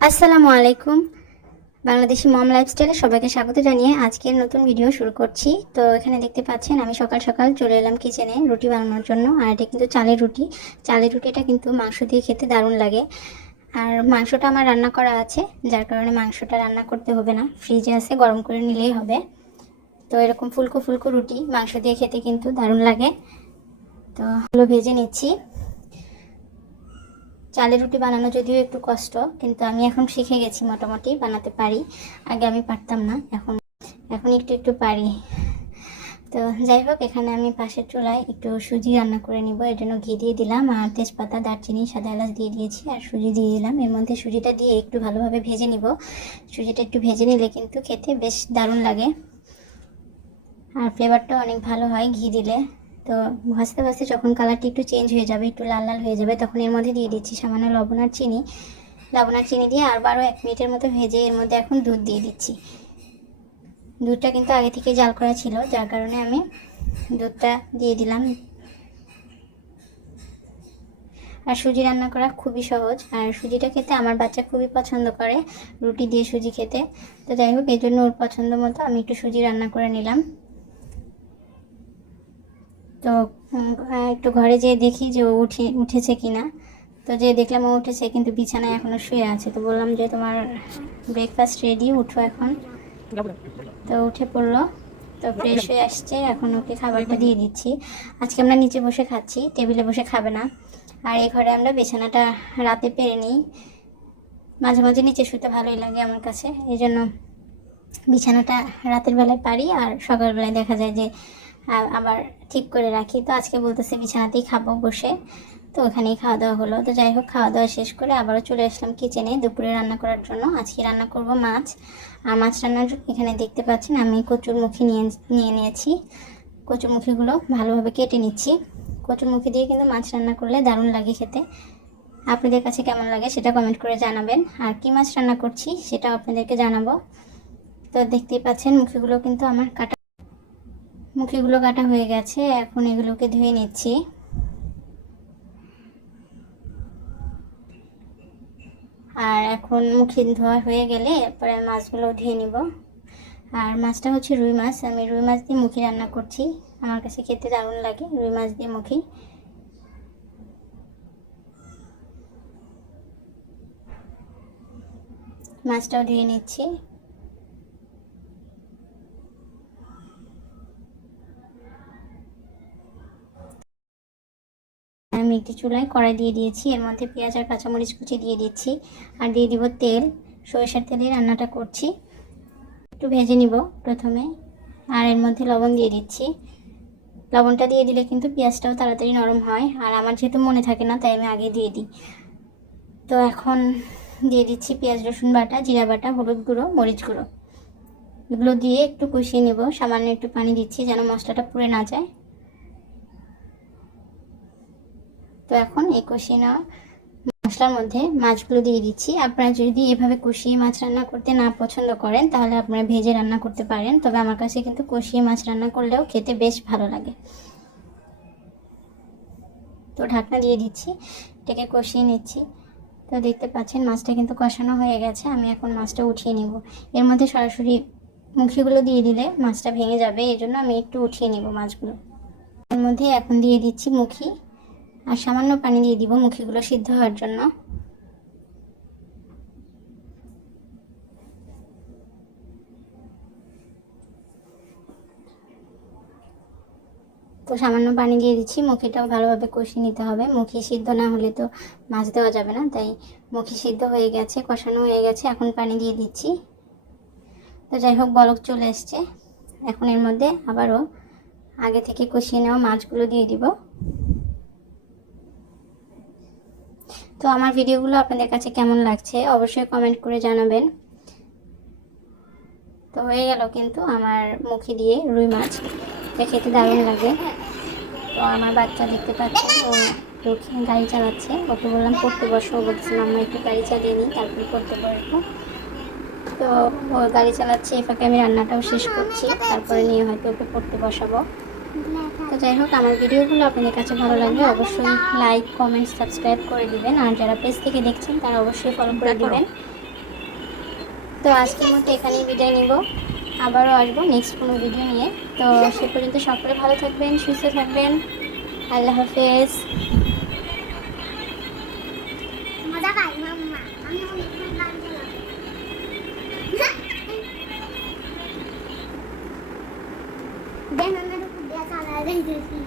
আসসালামু আলাইকুম। বাংলাদেশি মম লাইফস্টাইলে সবাইকে স্বাগত জানিয়ে আজকের নতুন ভিডিও শুরু করছি। তো এখানে দেখতে পাচ্ছেন আমি সকাল সকাল চলে এলাম কিচেনে রুটি বানানোর জন্য। আর এটা কিন্তু চালের রুটি। চালের রুটিটা কিন্তু মাংস দিয়ে খেতে দারুণ লাগে। আর মাংসটা আমার রান্না করা আছে, যার কারণে মাংসটা রান্না করতে হবে না, ফ্রিজে আছে, গরম করে নিলেই হবে। তো এরকম ফুলকো ফুলকো রুটি মাংস দিয়ে খেতে কিন্তু দারুণ লাগে। তো এগুলো ভেজে নিচ্ছি। চালের রুটি বানানো যদিও একটু কষ্ট, কিন্তু আমি এখন শিখে গেছি, মোটামুটি বানাতে পারি। আগে আমি পারতাম না, এখন এখন একটু একটু পারি। তো যাই হোক, এখানে আমি পাশের চুলায় একটু সুজি রান্না করে নিব। এর জন্য ঘি দিয়ে দিলাম, আর তেজপাতা, দারচিনি, সাদা এলাচ দিয়ে দিয়েছি, আর সুজি দিয়ে দিলাম। এর মধ্যে সুজিটা দিয়ে একটু ভালোভাবে ভেজে নিব। সুজিটা একটু ভেজে নিলে কিন্তু খেতে বেশ দারুণ লাগে, আর ফ্লেভারটাও অনেক ভালো হয় ঘি দিলে। তো ভাজতে ভাজতে যখন কালারটি একটু চেঞ্জ হয়ে যাবে, একটু লাল লাল হয়ে যাবে, তখন এর মধ্যে দিয়ে দিচ্ছি সামান্য লবণ আর চিনি। লবণ আর চিনি দিয়ে আবারও 1 মিনিটের মতো ভেজে এর মধ্যে এখন দুধ দিয়ে দিচ্ছি। দুধটা কিন্তু আগে থেকে জাল করা ছিল, যার কারণে আমি দুধটা দিয়ে দিলাম। আর সুজি রান্না করা খুবই সহজ, আর সুজিটা খেতে আমার বাচ্চা খুবই পছন্দ করে রুটি দিয়ে সুজি খেতে। তো যাই হোক, এই জন্য ওর পছন্দ মতো আমি একটু সুজি রান্না করে নিলাম। তো একটু ঘরে যেয়ে দেখি যে ও উঠেছে কিনা। তো যে দেখলাম ও উঠেছে, কিন্তু বিছানায় এখনও শুয়ে আছে। তো বললাম যে তোমার ব্রেকফাস্ট রেডি, উঠো এখন। তো উঠে পড়লো। তো ফ্রেশ হয়ে আসছে, এখন ওকে খাবারটা দিয়ে দিচ্ছি। আজকে আমরা নিচে বসে খাচ্ছি, টেবিলে বসে খাবে না। আর এই ঘরে আমরা বিছানাটা রাতে পেরে নিই। মাঝে মাঝে নিচে শুতে ভালোই লাগে আমার কাছে, এই জন্য বিছানাটা রাতের বেলায় পারি, আর সকালবেলায় দেখা যায় যে আবার ঠিক করে রাখি। তো আজকে বলতেছে বিছানাতেই খাবো বসে, তো ওখানেই খাওয়া দাওয়া হলো। তো যাই হোক, খাওয়া দাওয়া শেষ করে আবারও চলে আসলাম কিচেনে দুপুরে রান্না করার জন্য। আজকে রান্না করব মাছ। আর মাছ রান্নার এখানে দেখতে পাচ্ছেন আমি কচুরমুখী নিয়ে নিয়েছি। কচুরমুখীগুলো ভালোভাবে কেটে নিচ্ছি। কচুরমুখী দিয়ে কিন্তু মাছ রান্না করলে দারুণ লাগে খেতে। আপনাদের কাছে কেমন লাগে সেটা কমেন্ট করে জানাবেন। আর কি মাছ রান্না করছি সেটাও আপনাদেরকে জানাবো। তো দেখতেই পাচ্ছেন মুখিগুলো কাটা হয়ে গেছে। এখন এগুলোকে ধুয়ে নিচ্ছি। আর এখন মুখি ধোয়া হয়ে গেলে এরপরে মাছগুলো ধুয়ে নিব। আর মাছটা হচ্ছে রুই মাছ। আমি রুই মাছ দিয়ে মুখি রান্না করছি, আমার কাছে খেতে দারুণ লাগে রুই মাছ দিয়ে মুখি। মাছটাও ধুয়ে নিচ্ছি। আমি একটি চুলায় কড়াই দিয়ে দিয়েছি, এর মধ্যে পেঁয়াজ আর কাঁচামরিচ কুচি দিয়ে দিচ্ছি, আর দিয়ে দিব তেল। সরিষার তেলে রান্নাটা করছি। একটু ভেজে নিব প্রথমে, আর এর মধ্যে লবণ দিয়ে দিচ্ছি। লবণটা দিয়ে দিলে কিন্তু পেঁয়াজটাও তাড়াতাড়ি নরম হয়, আর আমার যেহেতু মনে থাকে না তাই আমি আগে দিয়ে দিই। তো এখন দিয়ে দিচ্ছি পেঁয়াজ রসুন বাটা, জিরা বাটা, হলুদ গুঁড়ো, মরিচ গুঁড়ো। এগুলো দিয়ে একটু কষিয়ে নেব। সামান্য একটু পানি দিচ্ছি যেন মশলাটা পুড়ে না যায়। তো এখন এই কষিয়ে নেওয়া মশলার মধ্যে মাছগুলো দিয়ে দিচ্ছি। আপনারা যদি এভাবে কষিয়ে মাছ রান্না করতে না পছন্দ করেন, তাহলে আপনারা ভেজে রান্না করতে পারেন। তবে আমার কাছে কিন্তু কষিয়ে মাছ রান্না করলেও খেতে বেশ ভালো লাগে। তো ঢাকনা দিয়ে দিচ্ছি, এটাকে কষিয়ে নিচ্ছি। তো দেখতে পাচ্ছেন মাছটা কিন্তু কষানো হয়ে গেছে। আমি এখন মাছটা উঠিয়ে নিব। এর মধ্যে সরাসরি মুখিগুলো দিয়ে দিলে মাছটা ভেঙে যাবে, এই জন্য আমি একটু উঠিয়ে নিব মাছগুলো। এর মধ্যে এখন দিয়ে দিচ্ছি মুখি, আর সামান্য পানি দিয়ে দিব মুখিগুলো সিদ্ধ হওয়ার জন্য। তো সামান্য পানি দিয়ে দিচ্ছি। মুখিটাও ভালোভাবে কষিয়ে নিতে হবে, মুখি সিদ্ধ না হলে তো মাছ দেওয়া যাবে না। তাই মুখি সিদ্ধ হয়ে গেছে, কষানো হয়ে গেছে, এখন পানি দিয়ে দিচ্ছি। তো যাই হোক, বলক চলে এসছে। এখন এর মধ্যে আবারও আগে থেকে কষিয়ে নেওয়া মাছগুলো দিয়ে দিব। তো আমার ভিডিওগুলো আপনাদের কাছে কেমন লাগছে অবশ্যই কমেন্ট করে জানাবেন। তো হয়ে গেল কিন্তু আমার মুখি দিয়ে রুই মাছ, এটা খেতে দারুণ লাগে। তো আমার বাচ্চা দেখতে পাচ্ছেন ও গাড়ি চালাচ্ছে। ওকে বললাম পড়তে বসো, বলছে মাম্মা একটু গাড়ি চালিয়ে নিই তারপরে পড়তে বসবো। তো ও গাড়ি চালাচ্ছে, এই ফাঁকে আমি রান্নাটাও শেষ করছি, তারপরে নিয়ে হয়তো ওকে পড়তে বসাবো। তো যাই হোক, আমার ভিডিওগুলো আপনাদের কাছে ভালো লাগলে অবশ্যই লাইক, কমেন্ট, সাবস্ক্রাইব করে দিবেন। আর যারা পেজ থেকে দেখছেন তারা অবশ্যই ফলো করে দিবেন। তো আজকের মতো এখানেই বিদায় নিব, আবারও আসবো নেক্সট কোনো ভিডিও নিয়ে। তো সে পর্যন্ত সকলে ভালো থাকবেন, সুস্থ থাকবেন। আল্লাহ হাফেজ। মজা পাই মাম্মা, আমি অনেক গান চালাবো। দেন আমার উপর দিয়ে চালা যাইতেছি।